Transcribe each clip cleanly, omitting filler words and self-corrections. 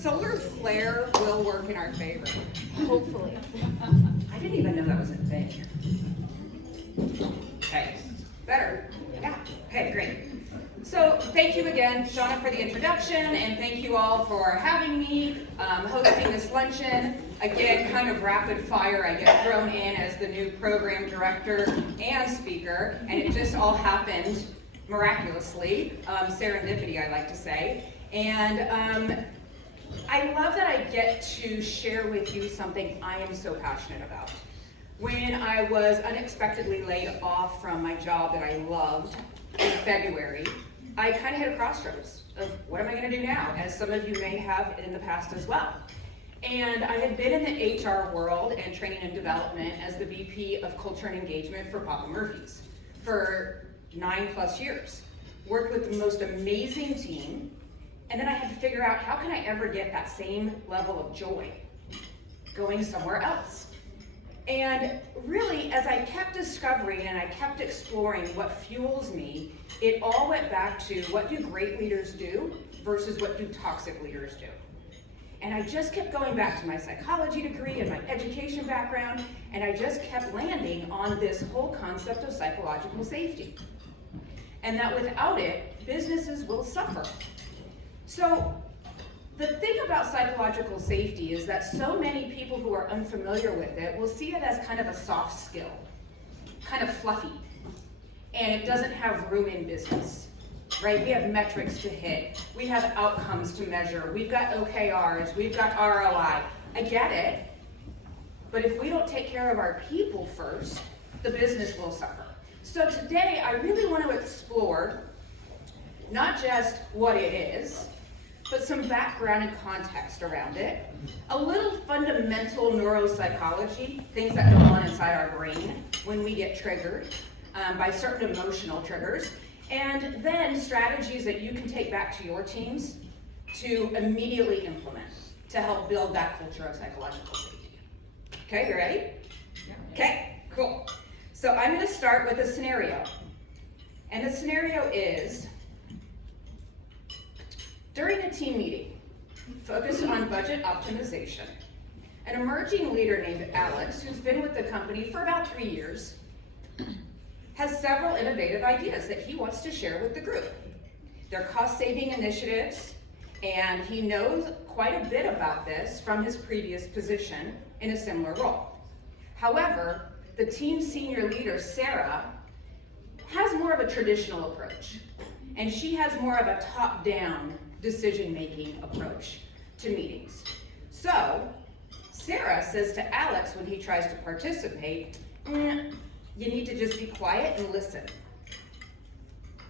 solar flare will work in our favor. Hopefully. I didn't even know that was a thing. Okay, better. Yeah, okay, great. So thank you again, Shauna, for the introduction, and thank you all for having me, hosting this luncheon. Again, kind of rapid fire, I get thrown in as the new program director and speaker, and it just all happened miraculously, serendipity, I like to say. And I love that I get to share with you something I am so passionate about. When I was unexpectedly laid off from my job that I loved in February, I kind of hit a crossroads of what am I going to do now, as some of you may have in the past as well. And I had been in the HR world and training and development as the VP of Culture and Engagement for Papa Murphy's for 9+ years. Worked with the most amazing team, and then I had to figure out how can I ever get that same level of joy going somewhere else. And really, as I kept discovering and I kept exploring what fuels me, it all went back to what do great leaders do versus what do toxic leaders do. And I just kept going back to my psychology degree and my education background, and I just kept landing on this whole concept of psychological safety. And that without it, businesses will suffer. So the thing about psychological safety is that so many people who are unfamiliar with it will see it as kind of a soft skill, kind of fluffy, and it doesn't have room in business, right? We have metrics to hit, we have outcomes to measure, we've got OKRs, we've got ROI. I get it, but if we don't take care of our people first, the business will suffer. So today, I really want to explore not just what it is, but some background and context around it, a little fundamental neuropsychology, things that go on inside our brain when we get triggered by certain emotional triggers, and then strategies that you can take back to your teams to immediately implement to help build that culture of psychological safety. Okay, you ready? Yeah. Okay, cool. So I'm going to start with a scenario. And the scenario is, during a team meeting focused on budget optimization, an emerging leader named Alex, who's been with the company for about 3 years, has several innovative ideas that he wants to share with the group. They're cost-saving initiatives, and he knows quite a bit about this from his previous position in a similar role. However, the team's senior leader, Sarah, has more of a traditional approach, and she has more of a top-down decision-making approach to meetings. So, Sarah says to Alex when he tries to participate, you need to just be quiet and listen.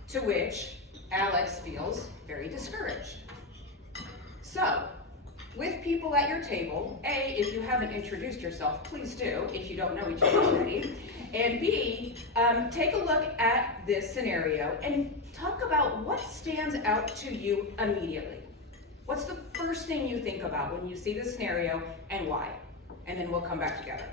To which Alex feels very discouraged. So, with people at your table, A, if you haven't introduced yourself, please do, if you don't know each other already. And B, take a look at this scenario and talk about what stands out to you immediately. What's the first thing you think about when you see the scenario and why? And then we'll come back together.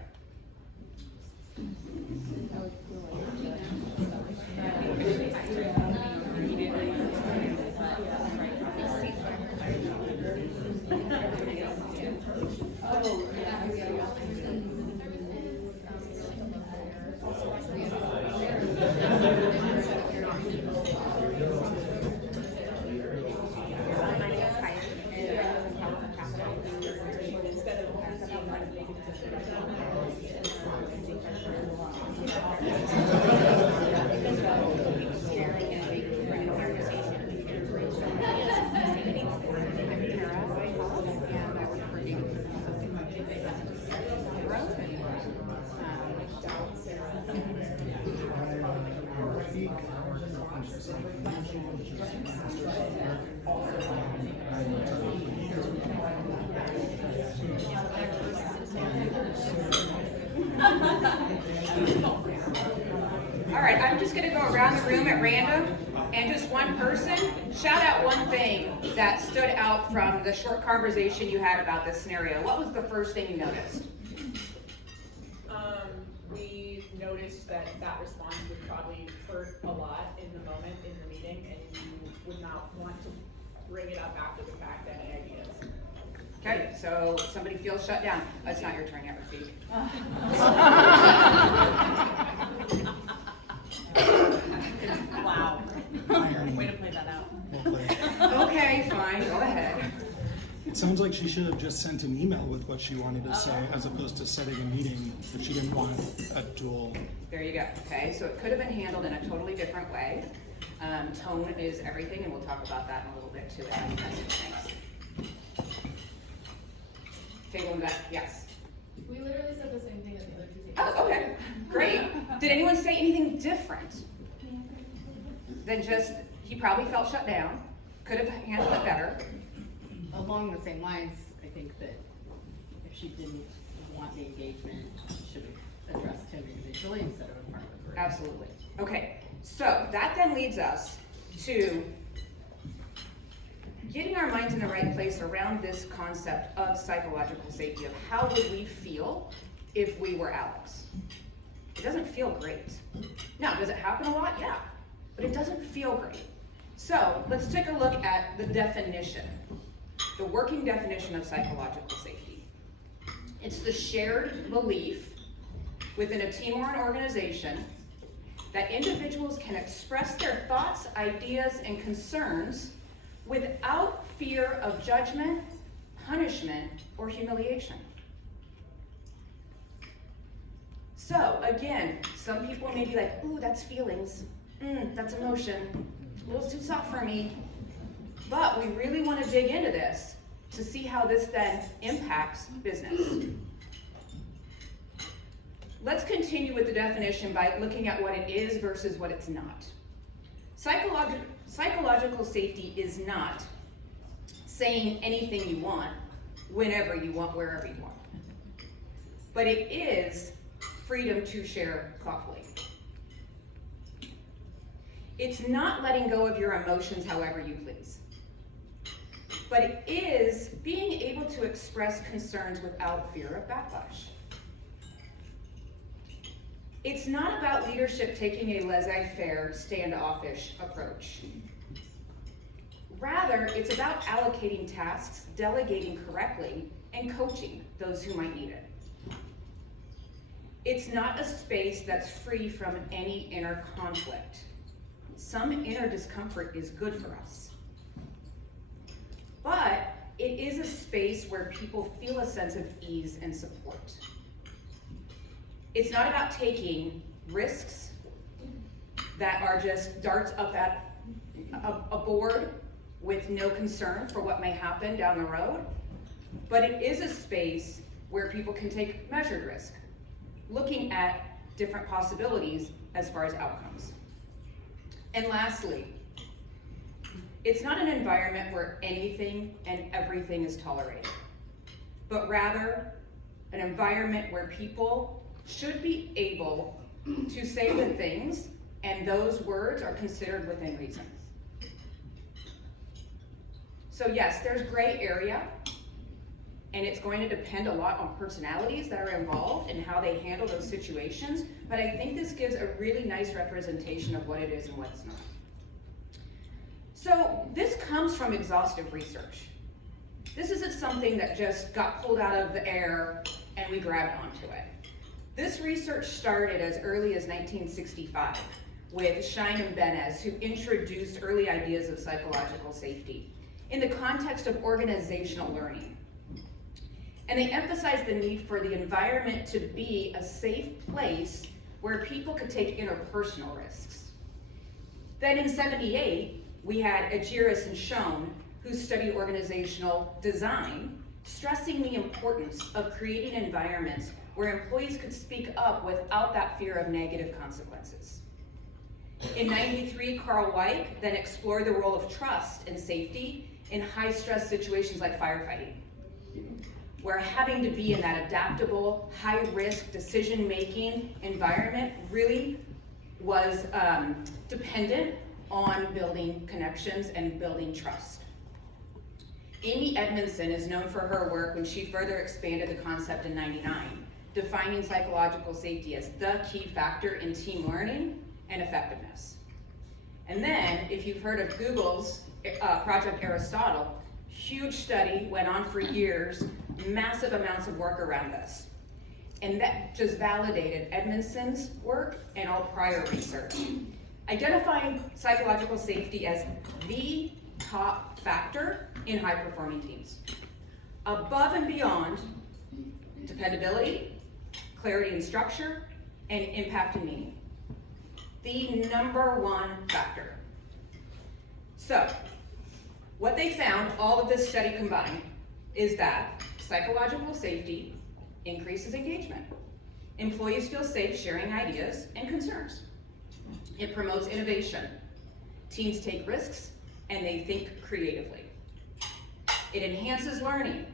All right, I'm just going to go around the room at random, and just one person, shout out one thing that stood out from the short conversation you had about this scenario. What was the first thing you noticed? We noticed that response would probably hurt a lot in the moment in the meeting, and you would not want to bring it up after the fact, any ideas. So somebody feels shut down. Oh, it's not your turn yet, Rafik. Wow. Way to play that out. Well played. Okay, fine, go ahead. It sounds like she should have just sent an email with what she wanted to say, as opposed to setting a meeting if she didn't want a dual. There you go, okay? So it could have been handled in a totally different way. Tone is everything, and we'll talk about that in a little bit too. Thanks. Table in the back, yes. We literally said the same thing as the other two tables. Oh, okay, great. Did anyone say anything different than just, he probably felt shut down, could have handled it better? Along the same lines, I think that if she didn't want the engagement, she should have addressed him individually instead of in front of the group. Absolutely. Okay, so that then leads us to getting our minds in the right place around this concept of psychological safety, of how would we feel if we were Alex. It doesn't feel great. Now, does it happen a lot? Yeah, but it doesn't feel great. So let's take a look at the definition, the working definition of psychological safety. It's the shared belief within a team or an organization that individuals can express their thoughts, ideas, and concerns without fear of judgment, punishment, or humiliation. So again, some people may be like, ooh, that's feelings, that's emotion, a little too soft for me. But we really want to dig into this to see how this then impacts business. Let's continue with the definition by looking at what it is versus what it's not. Psychological safety is not saying anything you want, whenever you want, wherever you want. But it is freedom to share thoughtfully. It's not letting go of your emotions however you please. But it is being able to express concerns without fear of backlash. It's not about leadership taking a laissez-faire, standoffish approach. Rather, it's about allocating tasks, delegating correctly, and coaching those who might need it. It's not a space that's free from any inner conflict. Some inner discomfort is good for us. But it is a space where people feel a sense of ease and support. It's not about taking risks that are just darts up at a board with no concern for what may happen down the road, but it is a space where people can take measured risk, looking at different possibilities as far as outcomes. And lastly, it's not an environment where anything and everything is tolerated, but rather an environment where people should be able to say the things and those words are considered within reason. So yes, there's gray area, and it's going to depend a lot on personalities that are involved and how they handle those situations, but I think this gives a really nice representation of what it is and what it's not. So this comes from exhaustive research. This isn't something that just got pulled out of the air and we grabbed onto it. This research started as early as 1965 with Shine and Benez, who introduced early ideas of psychological safety in the context of organizational learning. And they emphasized the need for the environment to be a safe place where people could take interpersonal risks. Then in '78, we had Agiris and Schoen, who studied organizational design, stressing the importance of creating environments where employees could speak up without that fear of negative consequences. In '93, Carl Weick then explored the role of trust and safety in high-stress situations like firefighting, where having to be in that adaptable, high-risk decision-making environment really was dependent on building connections and building trust. Amy Edmondson is known for her work when she further expanded the concept in '99, defining psychological safety as the key factor in team learning and effectiveness. And then, if you've heard of Google's Project Aristotle, huge study went on for years massive amounts of work around this. And that just validated Edmondson's work and all prior research, identifying psychological safety as the top factor in high-performing teams. Above and beyond dependability, clarity and structure, and impact and meaning. The number one factor. So, what they found, all of this study combined, is that psychological safety increases engagement. Employees feel safe sharing ideas and concerns. It promotes innovation. Teams take risks and they think creatively. It enhances learning.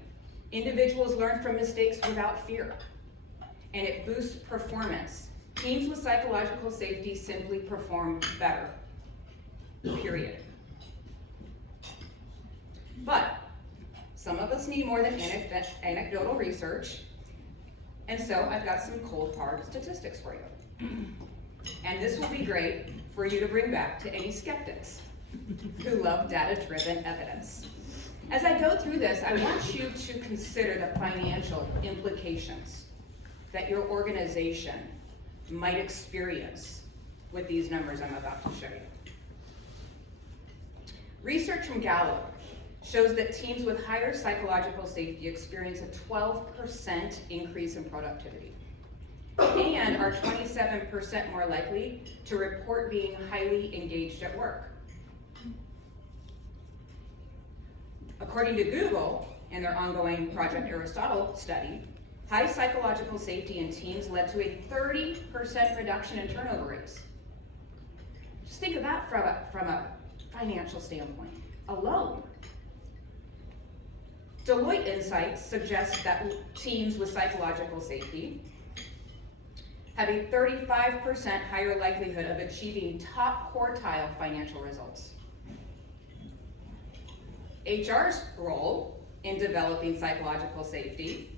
Individuals learn from mistakes without fear. And it boosts performance. Teams with psychological safety simply perform better, period. But some of us need more than anecdotal research, and so I've got some cold hard statistics for you. And this will be great for you to bring back to any skeptics who love data-driven evidence. As I go through this, I want you to consider the financial implications that your organization might experience with these numbers I'm about to show you. Research from Gallup shows that teams with higher psychological safety experience a 12% increase in productivity and are 27% more likely to report being highly engaged at work. According to Google, in their ongoing Project Aristotle study, high psychological safety in teams led to a 30% reduction in turnover rates. Just think of that from a financial standpoint alone. Deloitte Insights suggests that teams with psychological safety have a 35% higher likelihood of achieving top quartile financial results. HR's role in developing psychological safety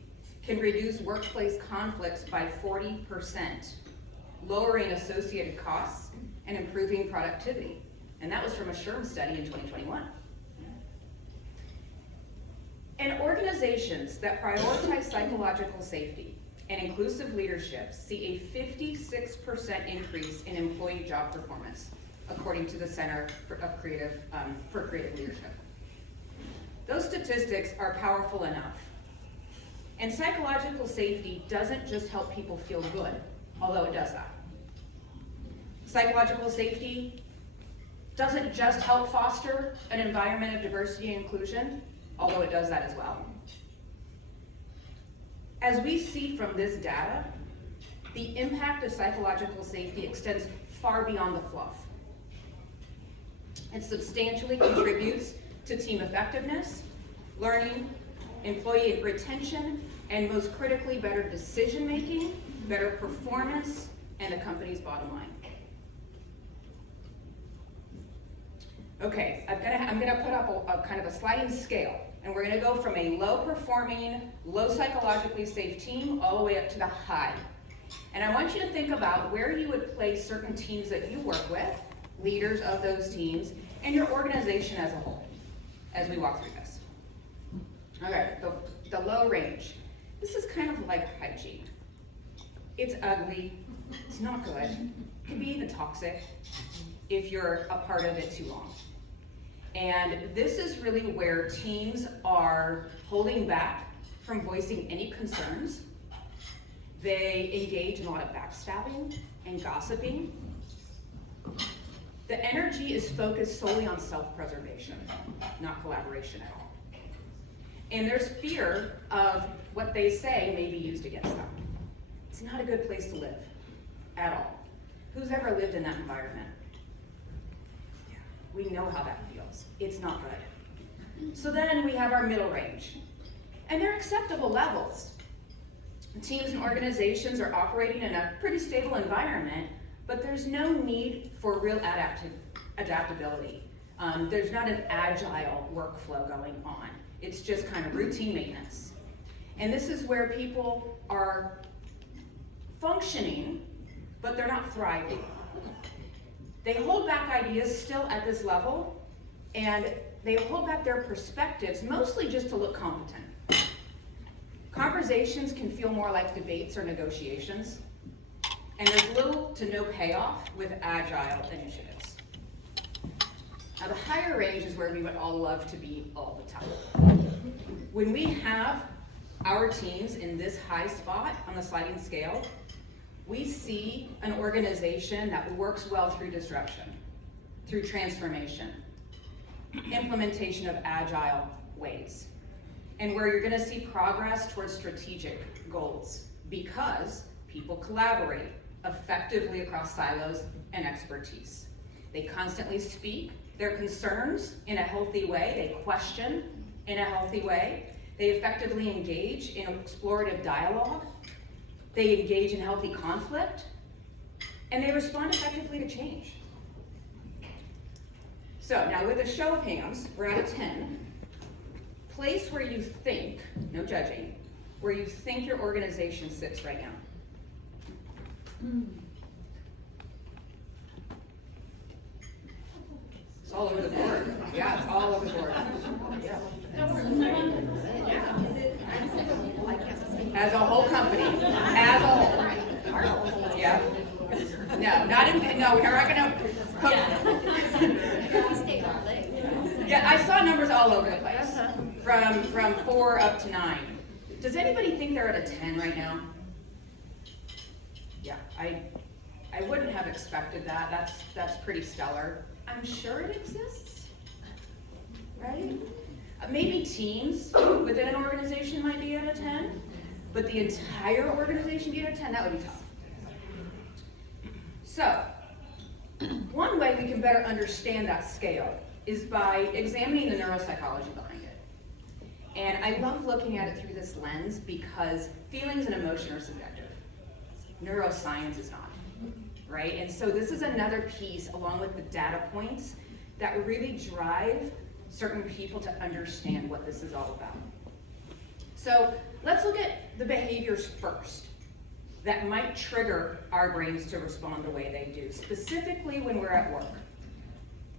can reduce workplace conflicts by 40%, lowering associated costs and improving productivity. And that was from a SHRM study in 2021. And organizations that prioritize psychological safety and inclusive leadership see a 56% increase in employee job performance, according to the Center for Creative Leadership. Those statistics are powerful enough. And psychological safety doesn't just help people feel good, although it does that. Psychological safety doesn't just help foster an environment of diversity and inclusion, although it does that as well. As we see from this data, the impact of psychological safety extends far beyond the fluff. It substantially contributes to team effectiveness, learning, employee retention, and most critically, better decision-making, better performance, and the company's bottom line. Okay, I'm gonna put up a kind of a sliding scale, and we're gonna go from a low-performing, low psychologically safe team all the way up to the high. And I want you to think about where you would place certain teams that you work with, leaders of those teams, and your organization as a whole, as we walk through this. Okay, the low range. This is kind of like hygiene. It's ugly, it's not good, it can be even toxic if you're a part of it too long. And this is really where teams are holding back from voicing any concerns. They engage in a lot of backstabbing and gossiping. The energy is focused solely on self-preservation, not collaboration at all. And there's fear of what they say may be used against them. It's not a good place to live at all. Who's ever lived in that environment? Yeah, we know how that feels. It's not good. So then we have our middle range. And they're acceptable levels. Teams and organizations are operating in a pretty stable environment, but there's no need for real adaptability. There's not an agile workflow going on. It's just kind of routine maintenance. And this is where people are functioning, but they're not thriving. They hold back ideas still at this level, and they hold back their perspectives, mostly just to look competent. Conversations can feel more like debates or negotiations, and there's little to no payoff with agile initiatives. Now, the higher range is where we would all love to be all the time. When we have our teams in this high spot on the sliding scale, we see an organization that works well through disruption, through transformation, implementation of agile ways, and where you're gonna see progress towards strategic goals because people collaborate effectively across silos and expertise. They constantly speak their concerns in a healthy way, they question in a healthy way, they effectively engage in explorative dialogue, they engage in healthy conflict, and they respond effectively to change. So now with a show of hands, we're at a 10. Place where you think, no judging, where you think your organization sits right now. It's all over the board. Yeah, it's all over the board. Yeah. As a whole company, as a whole. Yeah. No, not in, no, we're not gonna. Yeah, I saw numbers all over the place, from 4 up to 9. Does anybody think they're at a 10 right now? Yeah, I wouldn't have expected that. That's pretty stellar. I'm sure it exists, right? Maybe teams within an organization might be at a 10, but the entire organization being at a 10, that would be tough. So, one way we can better understand that scale is by examining the neuropsychology behind it. And I love looking at it through this lens because feelings and emotion are subjective. Neuroscience is not, right? And so this is another piece along with the data points that really drive certain people to understand what this is all about. So let's look at the behaviors first that might trigger our brains to respond the way they do, specifically when we're at work.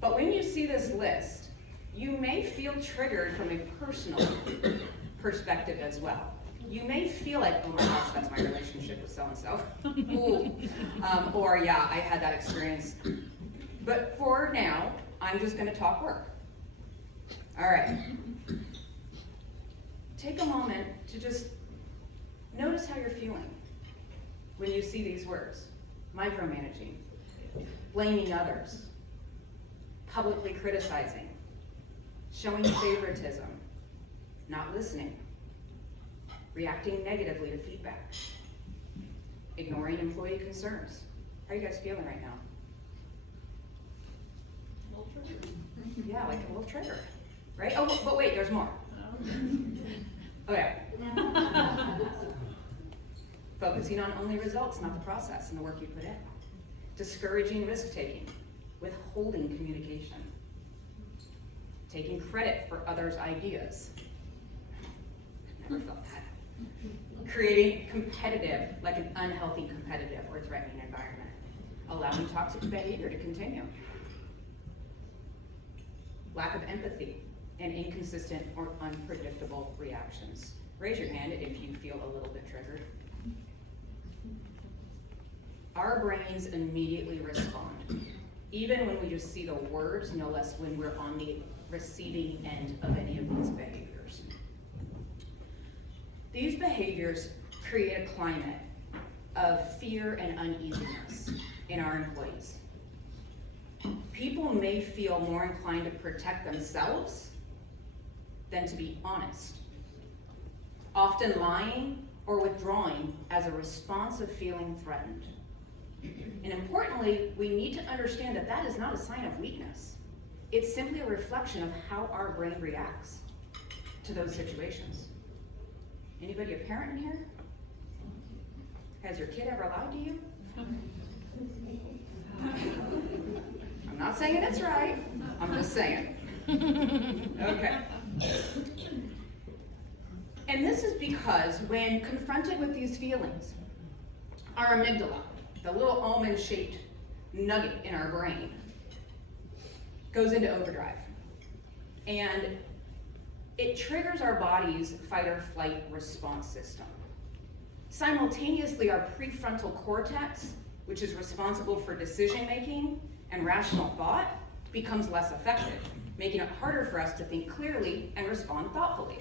But when you see this list, you may feel triggered from a personal perspective as well. You may feel like, oh my gosh, that's my relationship with so-and-so. Or yeah, I had that experience. But for now, I'm just gonna talk work. All right. Take a moment to just notice how you're feeling when you see these words. Micromanaging, blaming others, publicly criticizing, showing favoritism, not listening, reacting negatively to feedback, ignoring employee concerns. How are you guys feeling right now? A little triggered. Yeah, like a little trigger, right? Oh, but wait, there's more. Okay. Focusing on only results, not the process and the work you put in. Discouraging risk-taking, withholding communication. Taking credit for others' ideas. Never felt that. Creating competitive, like an unhealthy competitive or threatening environment. Allowing toxic behavior to continue. Lack of empathy and inconsistent or unpredictable reactions. Raise your hand if you feel a little bit triggered. Our brains immediately respond, even when we just see the words, no less when we're on the receiving end of any of these behaviors. These behaviors create a climate of fear and uneasiness in our employees. People may feel more inclined to protect themselves than to be honest, often lying or withdrawing as a response of feeling threatened. And importantly, we need to understand that that is not a sign of weakness. It's simply a reflection of how our brain reacts to those situations. Anybody a parent in here? Has your kid ever lied to you? I'm not saying it's right, I'm just saying. Okay. And this is because when confronted with these feelings, our amygdala, the little almond-shaped nugget in our brain, goes into overdrive. And it triggers our body's fight or flight response system. Simultaneously, our prefrontal cortex, which is responsible for decision making and rational thought, becomes less effective, making it harder for us to think clearly and respond thoughtfully.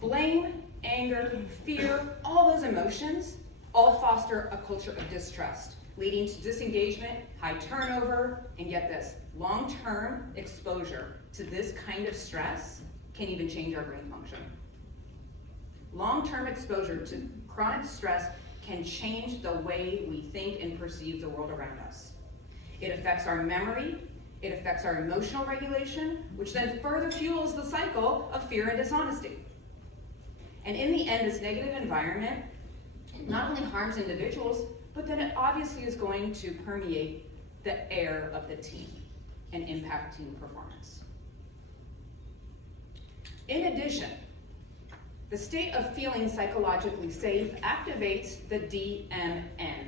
Blame, anger, fear, all those emotions all foster a culture of distrust, leading to disengagement, high turnover, and get this, long-term exposure to this kind of stress can even change our brain function. Long-term exposure to chronic stress can change the way we think and perceive the world around us. It affects our memory, it affects our emotional regulation, which then further fuels the cycle of fear and dishonesty. And in the end, this negative environment not only harms individuals, but then it obviously is going to permeate the air of the team and impact team performance. In addition, the state of feeling psychologically safe activates the DMN.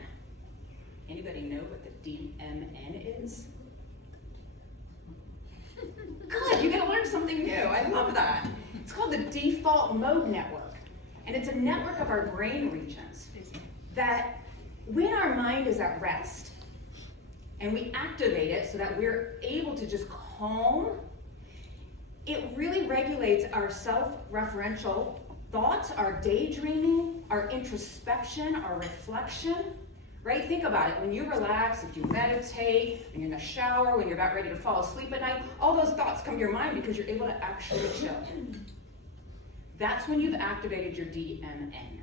Anybody know what the DMN is? Good, you get to learn something new. I love that. It's called the default mode network. And it's a network of our brain regions that when our mind is at rest and we activate it so that we're able to just calm, it really regulates our self-referential thoughts, our daydreaming, our introspection, our reflection, right? Think about it. When you relax, if you meditate, when you're in the shower, when you're about ready to fall asleep at night, all those thoughts come to your mind because you're able to actually chill. That's when you've activated your DMN.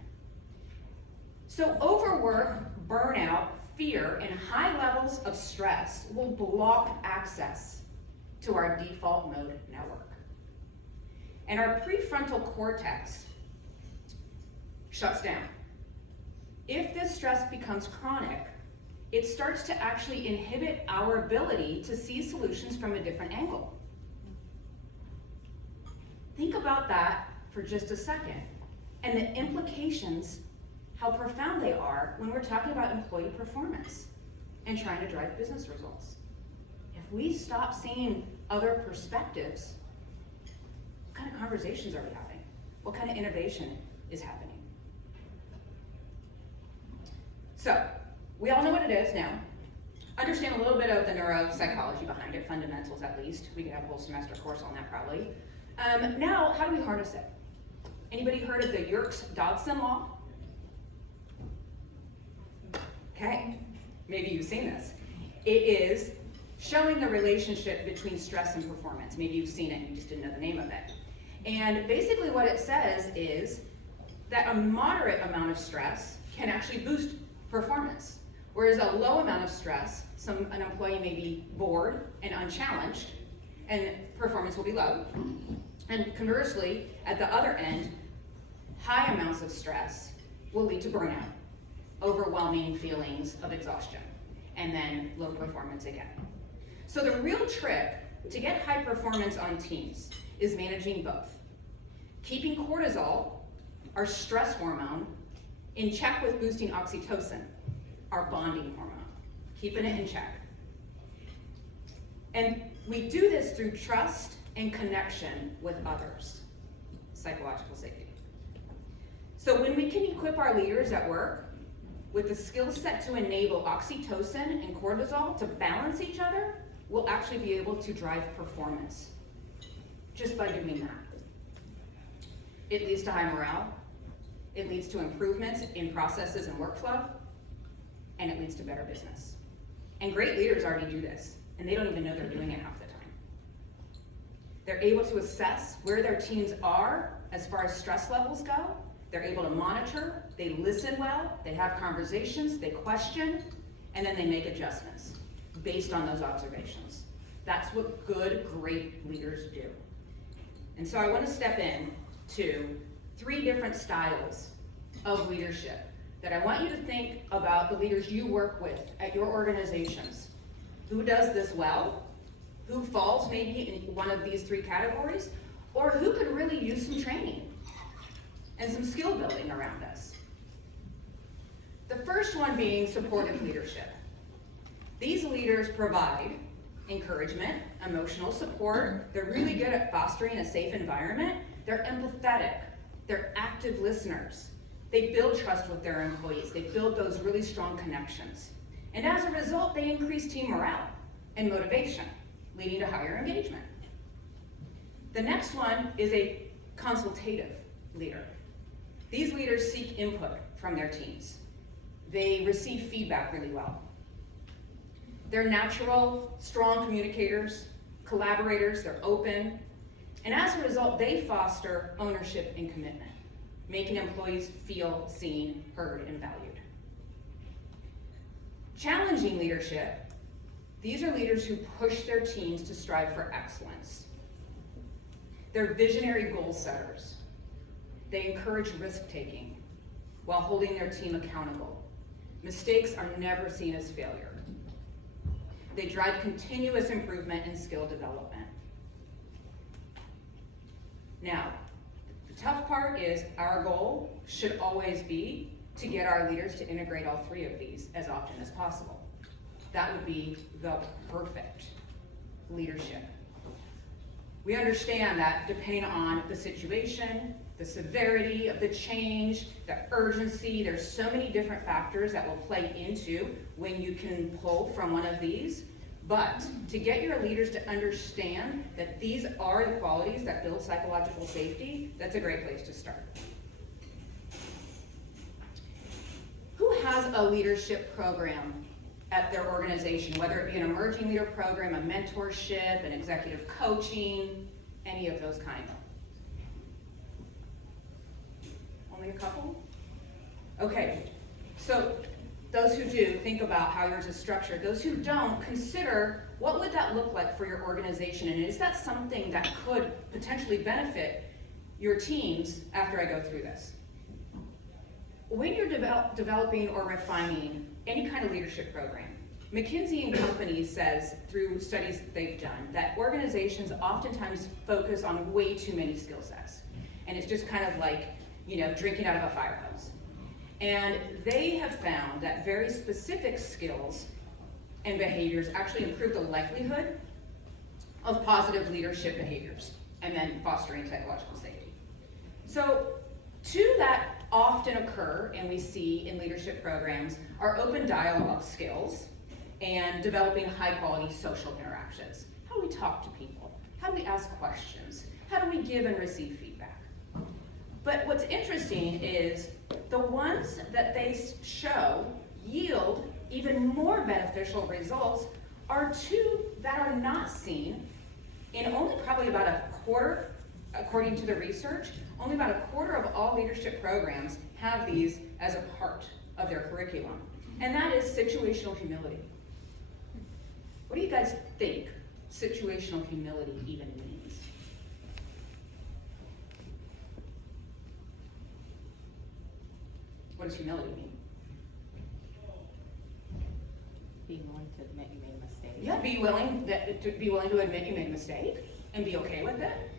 So overwork, burnout, fear, and high levels of stress will block access to our default mode network. And our prefrontal cortex shuts down. If this stress becomes chronic, it starts to actually inhibit our ability to see solutions from a different angle. Think about that for just a second, and the implications, how profound they are when we're talking about employee performance and trying to drive business results. If we stop seeing other perspectives, what kind of conversations are we having? What kind of innovation is happening? So, we all know what it is now. Understand a little bit of the neuropsychology behind it, fundamentals at least. We could have a whole semester course on that probably. Now, how do we harness it? Anybody heard of the Yerkes-Dodson law? Okay, maybe you've seen this. It is showing the relationship between stress and performance. Maybe you've seen it and you just didn't know the name of it. And basically what it says is that a moderate amount of stress can actually boost performance, whereas a low amount of stress, an employee may be bored and unchallenged, and performance will be low. And conversely, at the other end, high amounts of stress will lead to burnout, overwhelming feelings of exhaustion, and then low performance again. So the real trick to get high performance on teams is managing both. Keeping cortisol, our stress hormone, in check with boosting oxytocin, our bonding hormone, keeping it in check. And we do this through trust and connection with others, psychological safety. So when we can equip our leaders at work with the skill set to enable oxytocin and cortisol to balance each other, we'll actually be able to drive performance just by doing that. It leads to high morale, it leads to improvements in processes and workflow, and it leads to better business. And great leaders already do this, and they don't even know they're doing it half the time. They're able to assess where their teams are as far as stress levels go. They're able to monitor, they listen well, they have conversations, they question, and then they make adjustments based on those observations. That's what good, great leaders do. And so I want to step in to 3 different styles of leadership that I want you to think about the leaders you work with at your organizations. Who does this well? Who falls maybe in one of these 3 categories? Or who could really use some training and some skill building around this? The first one being supportive leadership. These leaders provide encouragement, emotional support. They're really good at fostering a safe environment. They're empathetic. They're active listeners. They build trust with their employees. They build those really strong connections. And as a result, they increase team morale and motivation, leading to higher engagement. The next one is a consultative leader. These leaders seek input from their teams. They receive feedback really well. They're natural, strong communicators, collaborators, they're open, and as a result, they foster ownership and commitment, making employees feel seen, heard, and valued. Challenging leadership, these are leaders who push their teams to strive for excellence. They're visionary goal setters. They encourage risk-taking while holding their team accountable. Mistakes are never seen as failure. They drive continuous improvement and skill development. Now, the tough part is our goal should always be to get our leaders to integrate all three of these as often as possible. That would be the perfect leadership. We understand that depending on the situation, the severity of the change, the urgency, there's so many different factors that will play into when you can pull from one of these. But to get your leaders to understand that these are the qualities that build psychological safety, that's a great place to start. Who has a leadership program at their organization, whether it be an emerging leader program, a mentorship, an executive coaching, any of those kind? Only a couple? Okay, so those who do, think about how yours is structured. Those who don't, consider what would that look like for your organization, and is that something that could potentially benefit your teams after I go through this? When you're developing or refining any kind of leadership program, McKinsey and Company says, through studies they've done, that organizations oftentimes focus on way too many skill sets. And it's just kind of like, drinking out of a fire hose. And they have found that very specific skills and behaviors actually improve the likelihood of positive leadership behaviors and then fostering psychological safety. So two that often occur and we see in leadership programs are open dialogue skills and developing high quality social interactions. How do we talk to people? How do we ask questions? How do we give and receive feedback? But what's interesting is the ones that they show yield even more beneficial results are two that are not seen in only probably about a quarter, according to the research, only about a quarter of all leadership programs have these as a part of their curriculum. And that is situational humility. What do you guys think situational humility even means? What does humility mean? Being willing to admit you made a mistake. Yeah, be willing to admit you made a mistake and be okay with it.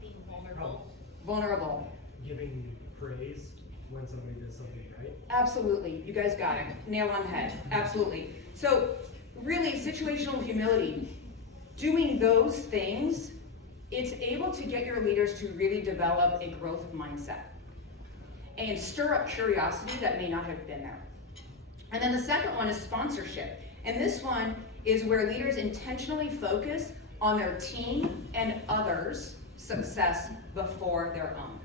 Being vulnerable. Vulnerable. Giving praise when somebody does something right. Absolutely. You guys got it. Nail on the head. Absolutely. So really, situational humility, doing those things, it's able to get your leaders to really develop a growth mindset and stir up curiosity that may not have been there. And then the second one is sponsorship. And this one is where leaders intentionally focus on their team and others' success before their own.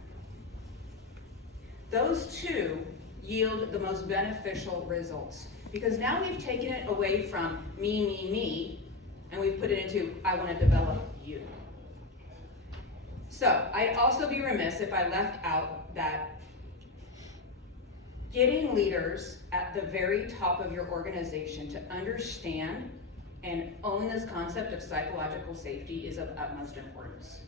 Those two yield the most beneficial results because now we've taken it away from me, and we've put it into I want to develop you. So I'd also be remiss if I left out that getting leaders at the very top of your organization to understand and own this concept of psychological safety is of utmost importance.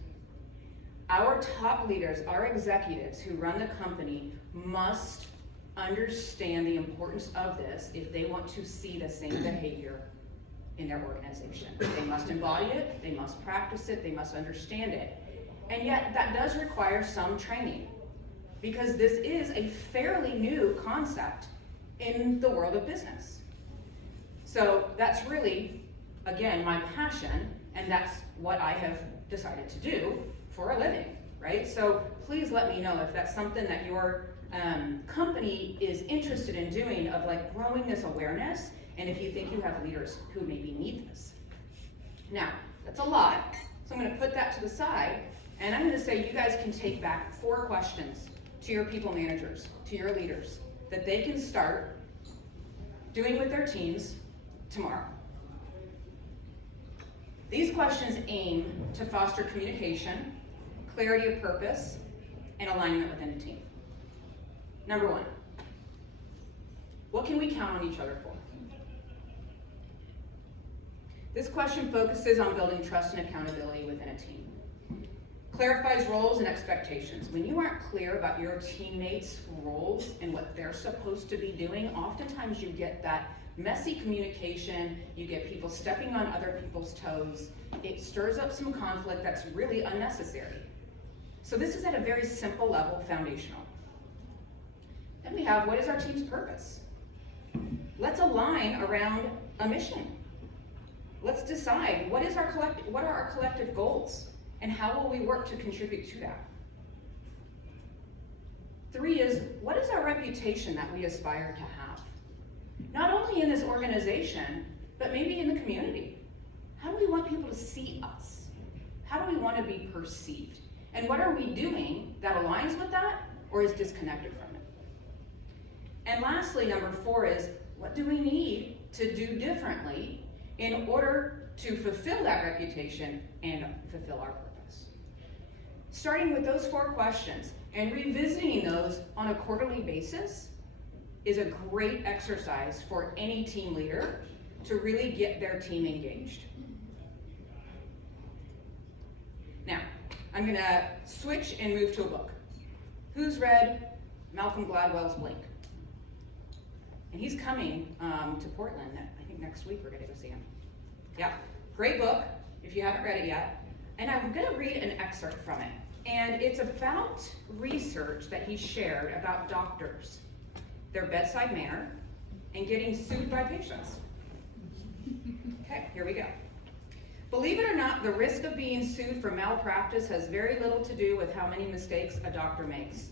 Our top leaders, our executives who run the company, must understand the importance of this if they want to see the same behavior in their organization. They must embody it, they must practice it, they must understand it. And yet that does require some training because this is a fairly new concept in the world of business. So that's really again, my passion, and that's what I have decided to do for a living, right? So please let me know if that's something that your company is interested in doing, of like growing this awareness, and if you think you have leaders who maybe need this. Now, that's a lot, so I'm gonna put that to the side, and I'm gonna say you guys can take back 4 questions to your people managers, to your leaders, that they can start doing with their teams tomorrow. These questions aim to foster communication, clarity of purpose, and alignment within a team. Number 1, what can we count on each other for? This question focuses on building trust and accountability within a team. Clarifies roles and expectations. When you aren't clear about your teammates' roles and what they're supposed to be doing, oftentimes you get that messy communication, you get people stepping on other people's toes. It stirs up some conflict that's really unnecessary. So this is at a very simple level, foundational. Then we have, what is our team's purpose? Let's align around a mission. Let's decide what are our collective goals, and how will we work to contribute to that? 3 is, what is our reputation that we aspire to have? Not only in this organization, but maybe in the community. How do we want people to see us? How do we want to be perceived? And what are we doing that aligns with that or is disconnected from it? And lastly, number 4 is, what do we need to do differently in order to fulfill that reputation and fulfill our purpose? Starting with those 4 questions and revisiting those on a quarterly basis is a great exercise for any team leader to really get their team engaged. Now, I'm gonna switch and move to a book. Who's read Malcolm Gladwell's Blink? And he's coming to Portland, I think next week we're gonna go see him. Yeah, great book, if you haven't read it yet. And I'm gonna read an excerpt from it. And it's about research that he shared about doctors, their bedside manner, and getting sued by patients. Okay, here we go. Believe it or not, the risk of being sued for malpractice has very little to do with how many mistakes a doctor makes.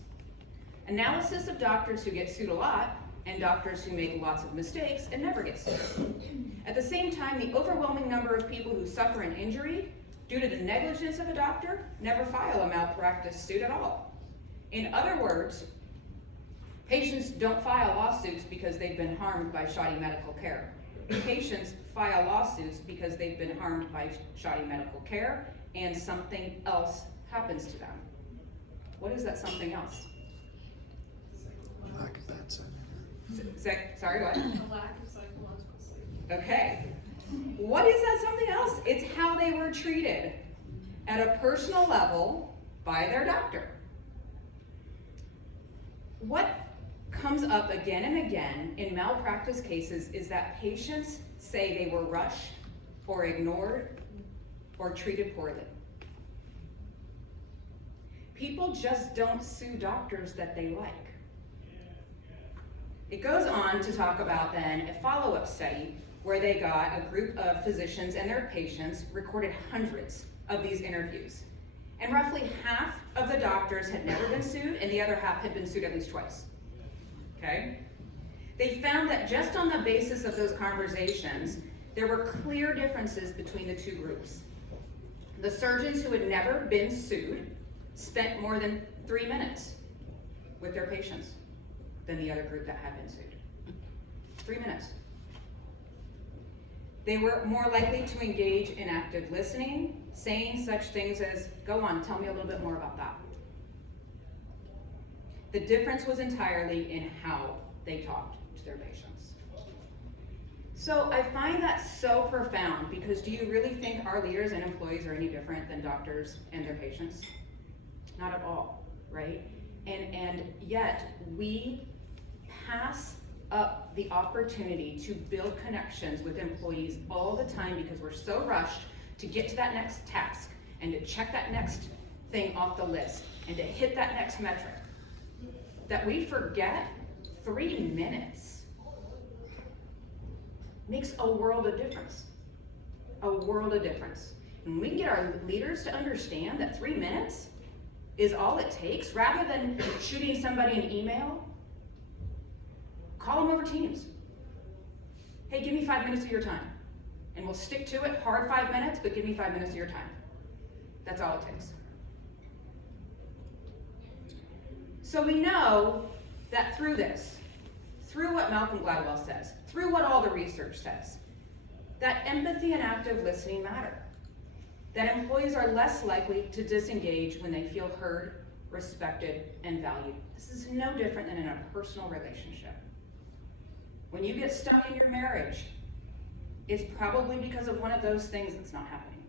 Analysis of doctors who get sued a lot and doctors who make lots of mistakes and never get sued. At the same time, the overwhelming number of people who suffer an injury due to the negligence of a doctor never file a malpractice suit at all. In other words, patients don't file lawsuits because they've been harmed by shoddy medical care. Patients file lawsuits because they've been harmed by shoddy medical care and something else happens to them. What is that something else? Lack of that side. Sorry, what? A lack of psychological safety. Okay. What is that something else? It's how they were treated at a personal level by their doctor. What comes up again and again in malpractice cases is that patients say they were rushed or ignored or treated poorly. People just don't sue doctors that they like. It goes on to talk about then a follow-up study where they got a group of physicians and their patients, recorded hundreds of these interviews. And roughly half of the doctors had never been sued and the other half had been sued at least twice. Okay? They found that just on the basis of those conversations, there were clear differences between the 2 groups. The surgeons who had never been sued spent more than 3 minutes with their patients than the other group that had been sued. 3 minutes. They were more likely to engage in active listening, saying such things as, "Go on, tell me a little bit more about that." The difference was entirely in how they talked to their patients. So I find that so profound, because do you really think our leaders and employees are any different than doctors and their patients? Not at all, right? And yet we pass up the opportunity to build connections with employees all the time because we're so rushed to get to that next task and to check that next thing off the list and to hit that next metric that we forget 3 minutes makes a world of difference. a world of difference. And when we can get our leaders to understand that 3 minutes is all it takes, rather than shooting somebody an email, call them over Teams. Hey, give me 5 minutes of your time. And we'll stick to it, hard 5 minutes, but give me 5 minutes of your time. That's all it takes. So we know that through this, through what Malcolm Gladwell says, through what all the research says, that empathy and active listening matter. That employees are less likely to disengage when they feel heard, respected, and valued. This is no different than in a personal relationship. When you get stuck in your marriage, it's probably because of one of those things that's not happening.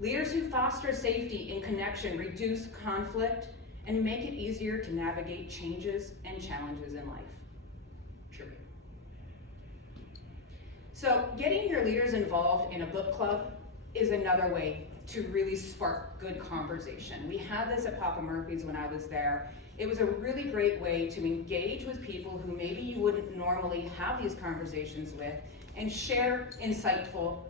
Leaders who foster safety and connection reduce conflict and make it easier to navigate changes and challenges in life. True. So getting your leaders involved in a book club is another way to really spark good conversation. We had this at Papa Murphy's when I was there. It was a really great way to engage with people who maybe you wouldn't normally have these conversations with and share insightful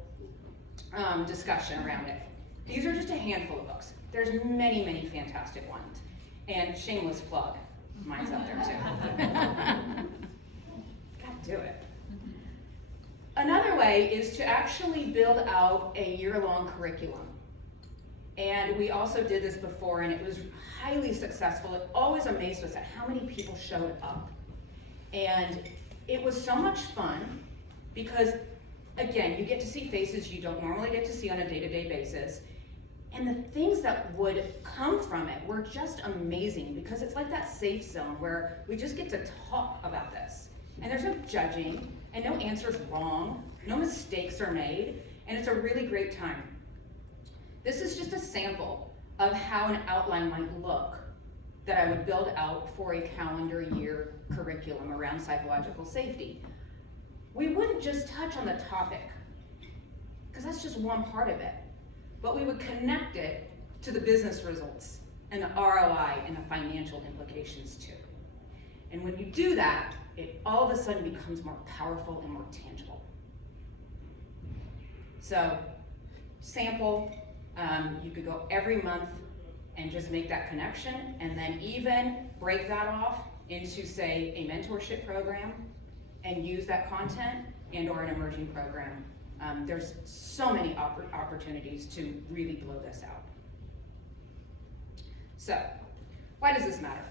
discussion around it. These are just a handful of books. There's many, many fantastic ones. And shameless plug, mine's out there too. Gotta do it. Another way is to actually build out a year-long curriculum. And we also did this before, and it was highly successful. It always amazed us at how many people showed up. And it was so much fun because, again, you get to see faces you don't normally get to see on a day-to-day basis. And the things that would come from it were just amazing because it's like that safe zone where we just get to talk about this. And there's no judging, and no answer's wrong, no mistakes are made, and it's a really great time. This is just a sample of how an outline might look that I would build out for a calendar year curriculum around psychological safety. We wouldn't just touch on the topic, because that's just one part of it, but we would connect it to the business results and the ROI and the financial implications too. And when you do that, it all of a sudden becomes more powerful and more tangible. So, sample, you could go every month and just make that connection, and then even break that off into, say, a mentorship program and use that content and or an emerging program. There's so many opportunities to really blow this out. So, why does this matter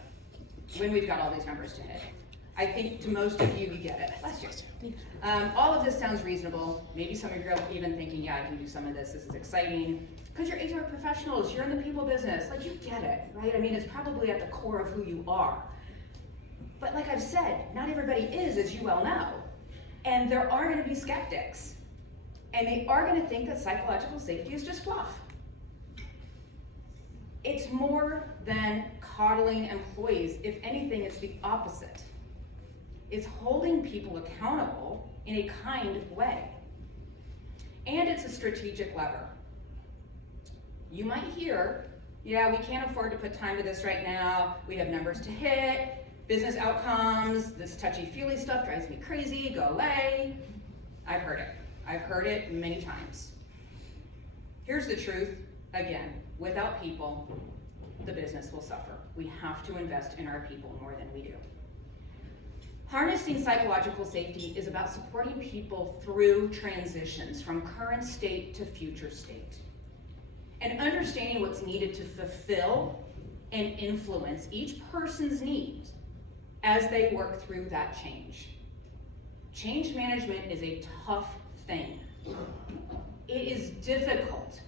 when we've got all these numbers to hit? I think to most of you, you get it. Last year. All of this sounds reasonable. Maybe some of you are even thinking, yeah, I can do some of this. This is exciting. Because you're HR professionals, you're in the people business. Like, you get it, right? I mean, it's probably at the core of who you are. But like I've said, not everybody is, as you well know. And there are going to be skeptics. And they are going to think that psychological safety is just fluff. It's more than coddling employees. If anything, it's the opposite. It's holding people accountable in a kind way. And it's a strategic lever. You might hear, yeah, we can't afford to put time to this right now. We have numbers to hit, business outcomes, this touchy-feely stuff drives me crazy, go away. I've heard it. I've heard it many times. Here's the truth, again, without people, the business will suffer. We have to invest in our people more than we do. Harnessing psychological safety is about supporting people through transitions from current state to future state, and understanding what's needed to fulfill and influence each person's needs as they work through that change. Change management is a tough thing. It is difficult.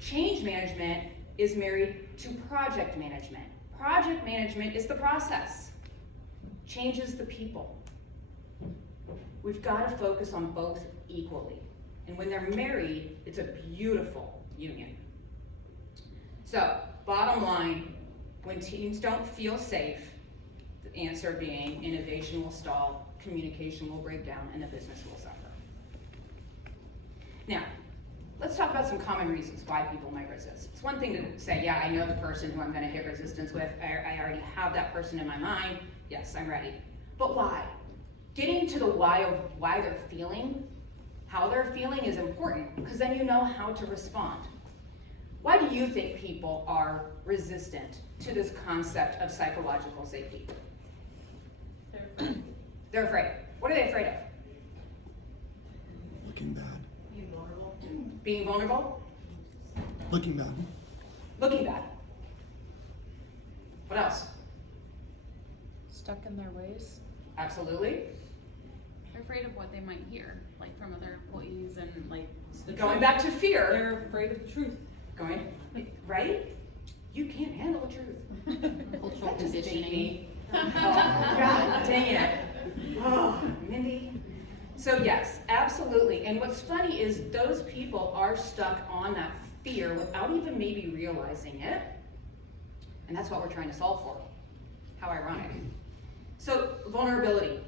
Change management is married to project management. Project management is the process. Change is the people. We've got to focus on both equally. And when they're married, it's a beautiful union. So, bottom line, when teams don't feel safe, the answer being innovation will stall, communication will break down, and the business will suffer. Now, let's talk about some common reasons why people might resist. It's one thing to say, yeah, I know the person who I'm going to hit resistance with. I already have that person in my mind. Yes, I'm ready. But why? Getting to the why of why they're feeling How they're feeling is important because then you know how to respond. Why do you think people are resistant to this concept of psychological safety? They're afraid. What are they afraid of? Looking bad. Being vulnerable. Being vulnerable? Looking bad. Looking bad. What else? Stuck in their ways. Absolutely. They're afraid of what they might hear, like from other employees and like. Going back to fear. They're afraid of the truth. Going, right? You can't handle the truth. Cultural That just date conditioning. me. Oh, God dang it. Oh, Mindy. So yes, absolutely. And what's funny is those people are stuck on that fear without even maybe realizing it. And that's what we're trying to solve for. How ironic. So vulnerability,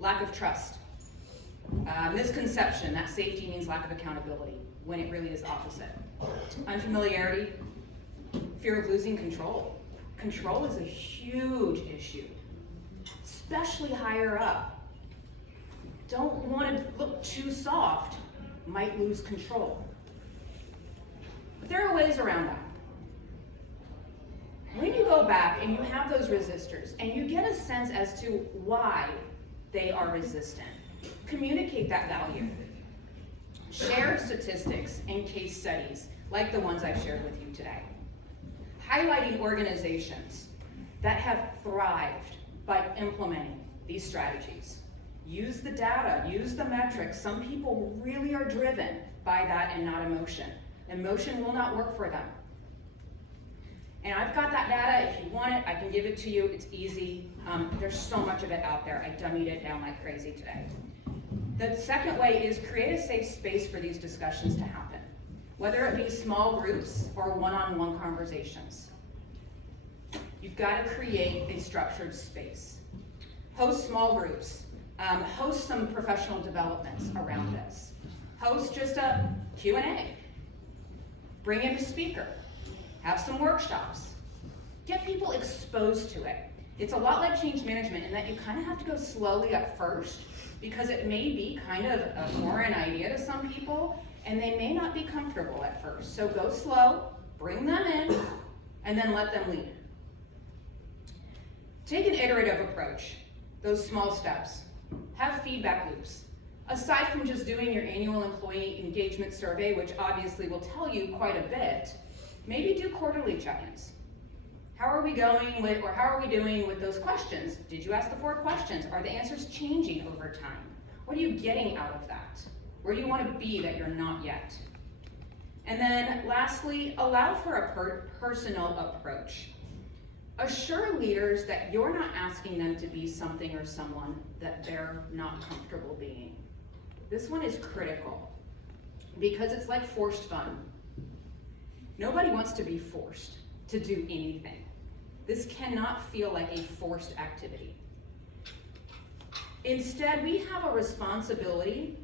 lack of trust, misconception that safety means lack of accountability when it really is opposite. Unfamiliarity, fear of losing control. Control is a huge issue, especially higher up. Don't want to look too soft, might lose control. But there are ways around that. When you go back and you have those resistors and you get a sense as to why they are resistant, communicate that value. Share statistics and case studies like the ones I've shared with you today. Highlighting organizations that have thrived by implementing these strategies. Use the data, use the metrics. Some people really are driven by that and not emotion. Emotion will not work for them. And I've got that data. If you want it, I can give it to you. It's easy. There's so much of it out there. I dummied it down like crazy today. The second way is create a safe space for these discussions to happen, whether it be small groups or one-on-one conversations. You've got to create a structured space. Host small groups. Host some professional developments around this. Host just a Q&A. Bring in a speaker. Have some workshops. Get people exposed to it. It's a lot like change management in that you kind of have to go slowly at first because it may be kind of a foreign idea to some people and they may not be comfortable at first. So go slow, bring them in, and then let them lead. Take an iterative approach, those small steps. Have feedback loops. Aside from just doing your annual employee engagement survey, which obviously will tell you quite a bit, maybe do quarterly check-ins. How are we going with, or how are we doing with those questions? Did you ask the 4 questions? Are the answers changing over time? What are you getting out of that? Where do you want to be that you're not yet? And then lastly, allow for a personal approach. Assure leaders that you're not asking them to be something or someone that they're not comfortable being. This one is critical because it's like forced fun. Nobody wants to be forced to do anything. This cannot feel like a forced activity. Instead, we have a responsibility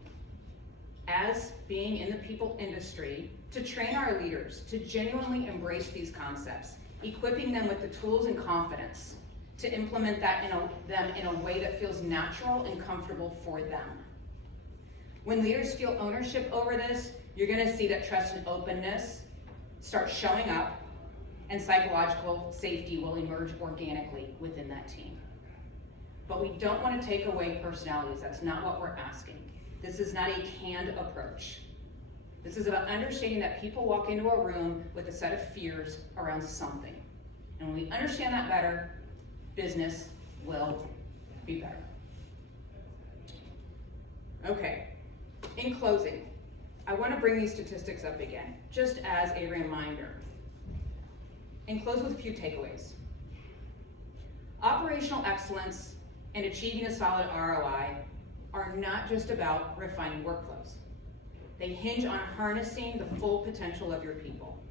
as being in the people industry to train our leaders to genuinely embrace these concepts, equipping them with the tools and confidence to implement that in a way that feels natural and comfortable for them. When leaders feel ownership over this, you're gonna see that trust and openness start showing up and psychological safety will emerge organically within that team. But we don't want to take away personalities. That's not what we're asking. This is not a canned approach. This is about understanding that people walk into a room with a set of fears around something. And when we understand that better, business will be better. Okay, in closing, I want to bring these statistics up again, just as a reminder. And close with a few takeaways. Operational excellence and achieving a solid ROI are not just about refining workflows. They hinge on harnessing the full potential of your people.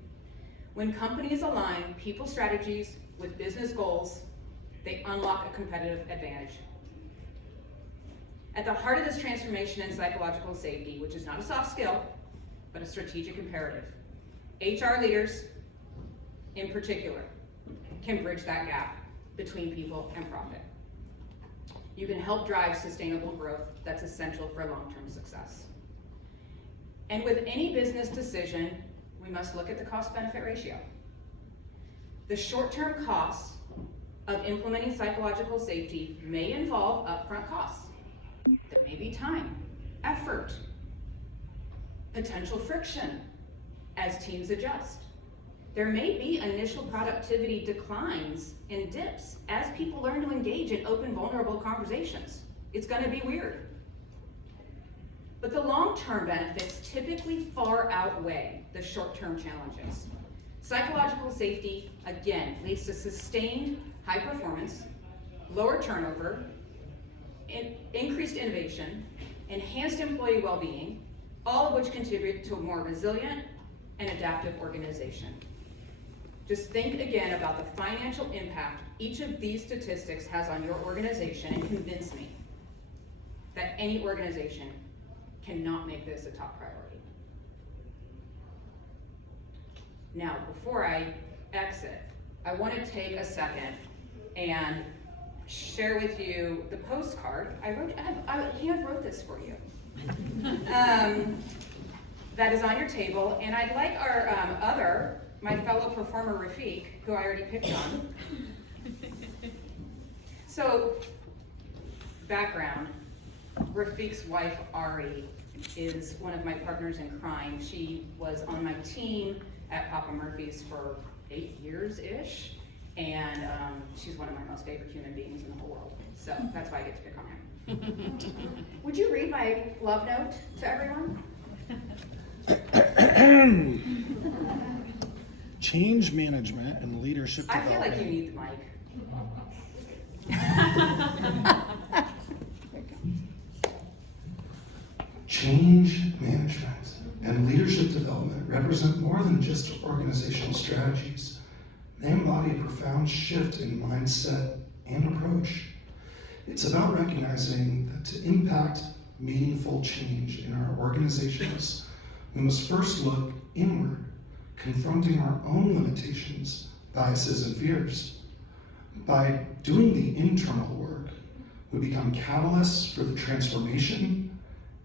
When companies align people strategies with business goals, they unlock a competitive advantage. At the heart of this transformation in psychological safety, which is not a soft skill, but a strategic imperative, HR leaders, in particular, can bridge that gap between people and profit. You can help drive sustainable growth that's essential for long-term success. And with any business decision, we must look at the cost-benefit ratio. The short-term costs of implementing psychological safety may involve upfront costs. There may be time, effort, potential friction as teams adjust. There may be initial productivity declines and dips as people learn to engage in open, vulnerable conversations. It's gonna be weird. But the long-term benefits typically far outweigh the short-term challenges. Psychological safety, again, leads to sustained high performance, lower turnover, increased innovation, enhanced employee well-being, all of which contribute to a more resilient and adaptive organization. Just think again about the financial impact each of these statistics has on your organization and convince me that any organization cannot make this a top priority. Now, before I exit, I want to take a second and share with you the postcard. I hand wrote this for you. That is on your table, and I'd like our my fellow performer Rafiq, who I already picked on. So, background, Rafiq's wife Ari is one of my partners in crime. She was on my team at Papa Murphy's for 8 years-ish, and she's one of my most favorite human beings in the whole world. So that's why I get to pick on her. Would you read my love note to everyone? Change management and leadership I development. feel like you need the mic. Change management and leadership development represent more than just organizational strategies. They embody a profound shift in mindset and approach. It's about recognizing that to impact meaningful change in our organizations, we must first look inward, confronting our own limitations, biases, and fears. By doing the internal work, we become catalysts for the transformation,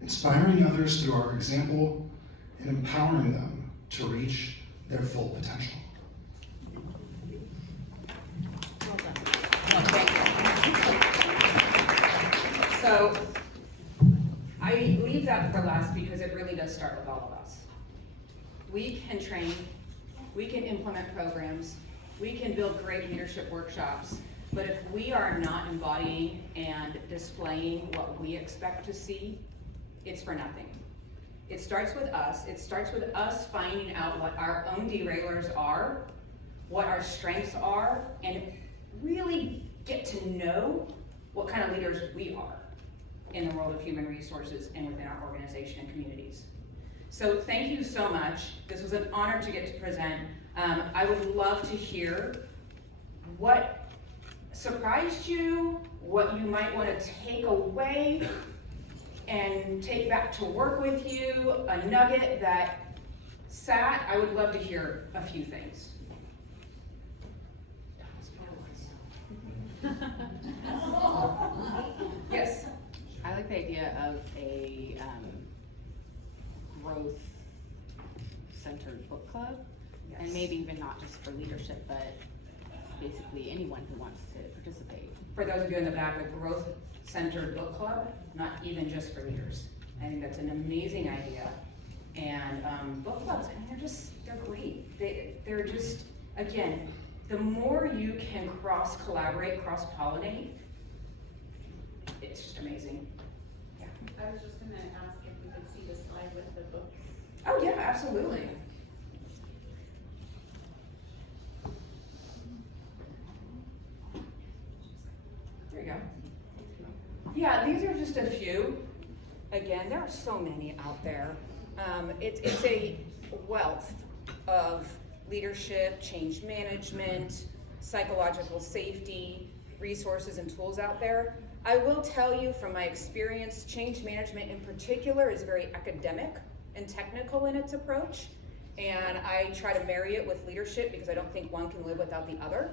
inspiring others through our example, and empowering them to reach their full potential. Thank you. So, I leave that for last because it really does start with all of us. We can train, we can implement programs, we can build great leadership workshops, but if we are not embodying and displaying what we expect to see, it's for nothing. It starts with us. It starts with us finding out what our own derailers are, what our strengths are, and really get to know what kind of leaders we are in the world of human resources and within our organization and communities. So thank you so much. This was an honor to get to present. I would love to hear what surprised you, what you might want to take away and take back to work with you, a nugget that sat. I would love to hear a few things. Yes. I like the idea of a growth-centered book club, and Yes. maybe even not just for leadership, but basically anyone who wants to participate. For those of you in the back, a growth-centered book club, not even just for leaders. I think that's an amazing idea. And book clubs, and they're great. They're just, again, the more you can cross-collaborate, cross-pollinate, it's just amazing. Yeah. I was just gonna ask if we could see the slide with the books. Oh yeah, absolutely. There you go. Yeah, these are just a few. Again, there are so many out there. It's a wealth of leadership, change management, psychological safety, resources and tools out there. I will tell you from my experience, change management in particular is very academic and technical in its approach. And I try to marry it with leadership because I don't think one can live without the other.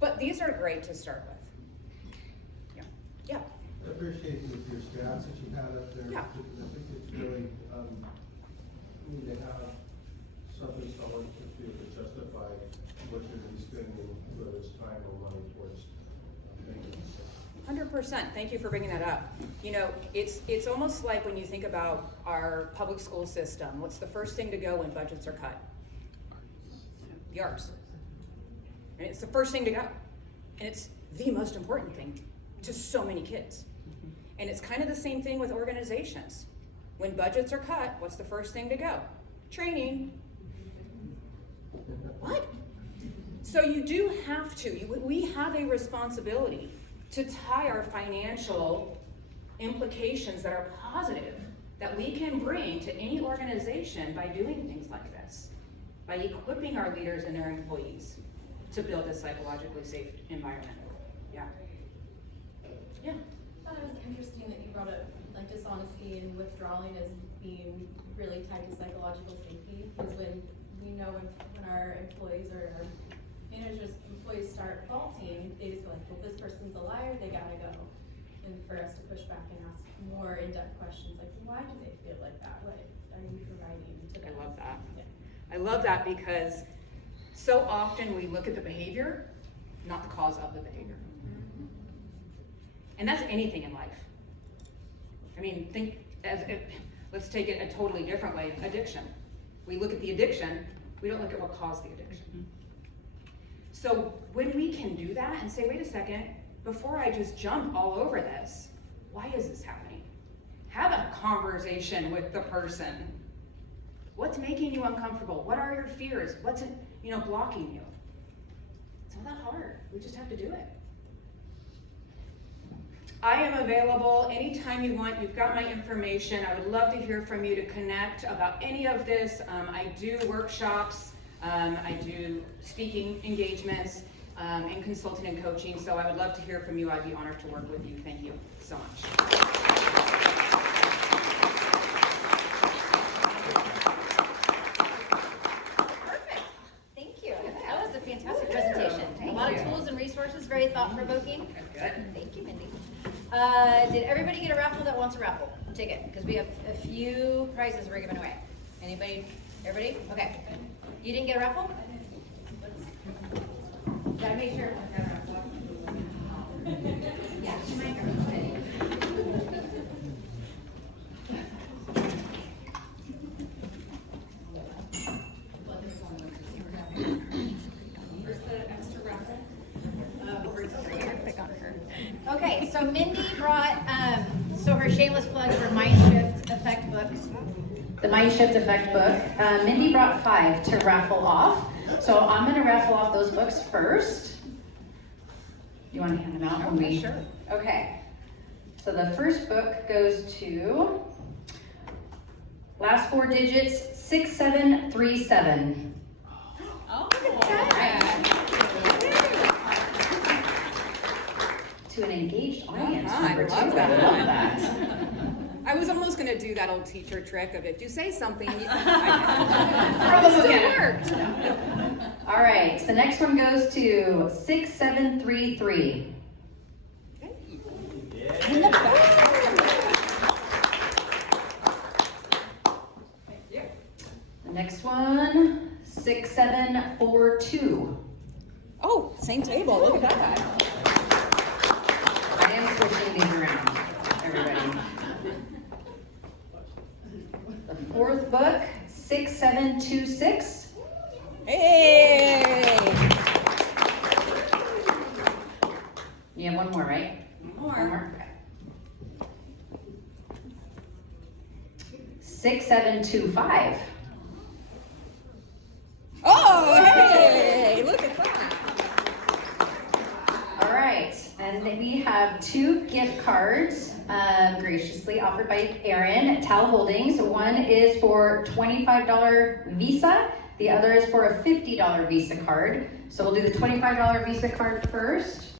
But these are great to start with. Yeah. I appreciate your stats that you had up there. Yeah. I think it's really need to have something solid to be able to justify what you're gonna be spending, whether it's time or money towards. Thank you. 100%. Thank you for bringing that up. You know, it's almost like when you think about our public school system, what's the first thing to go when budgets are cut? The arts. And it's the first thing to go. And it's the most important thing to so many kids. And it's kind of the same thing with organizations. When budgets are cut, what's the first thing to go? Training. What? So you do have to, we have a responsibility to tie our financial implications that are positive, that we can bring to any organization by doing things like this, by equipping our leaders and their employees to build a psychologically safe environment. Yeah. Yeah. I thought it was interesting that you brought up like dishonesty and withdrawing as being really tied to psychological safety, because when we know when our employees or our managers, employees start faulting, they just go like, well, this person's a liar, they gotta go. And for us to push back and ask more in-depth questions, like, why do they feel like that? What are you providing to them? I love that. Yeah. I love that because so often we look at the behavior, not the cause of the behavior. And that's anything in life. I mean, let's take it a totally different way, addiction. We look at the addiction, we don't look at what caused the addiction. So when we can do that and say, wait a second, before I just jump all over this, why is this happening? Have a conversation with the person. What's making you uncomfortable? What are your fears? What's blocking you? It's not that hard. We just have to do it. I am available anytime you want. You've got my information. I would love to hear from you to connect about any of this. I do workshops. I do speaking engagements and consulting and coaching. So I would love to hear from you. I'd be honored to work with you. Thank you so much. Fantastic presentation. A lot of tools and resources, very thought-provoking. Good. Thank you, Mindy. Did everybody get a raffle that wants a raffle ticket? Because we have a few prizes we're giving away. Anybody? Everybody? Okay. You didn't get a raffle? Gotta make sure. Yeah, she might go. Okay, so Mindy brought, her shameless plug for Mind Shift Effect books, the Mind Shift Effect book. Mindy brought 5 to raffle off. So I'm gonna raffle off those books first. You wanna hand them out? Okay, sure. Okay, so the first book goes to, last 4 digits, 6737. Oh, To an engaged audience. I Number 2. love that. I love that. I was almost going to do that old teacher trick of if you say something, it Probably worked. All right, so the next one goes to 6733. The next one, 6742. Oh, same table. Look at that. I am switching these around, everybody. The 4th book, 6726. Hey! You have one more, right? One more. Okay. 6725. Oh, hey! Look at that. All right, and then we have 2 gift cards graciously offered by Erin at Tal Holdings. One is for $25 Visa. The other is for a $50 Visa card. So we'll do the $25 Visa card first.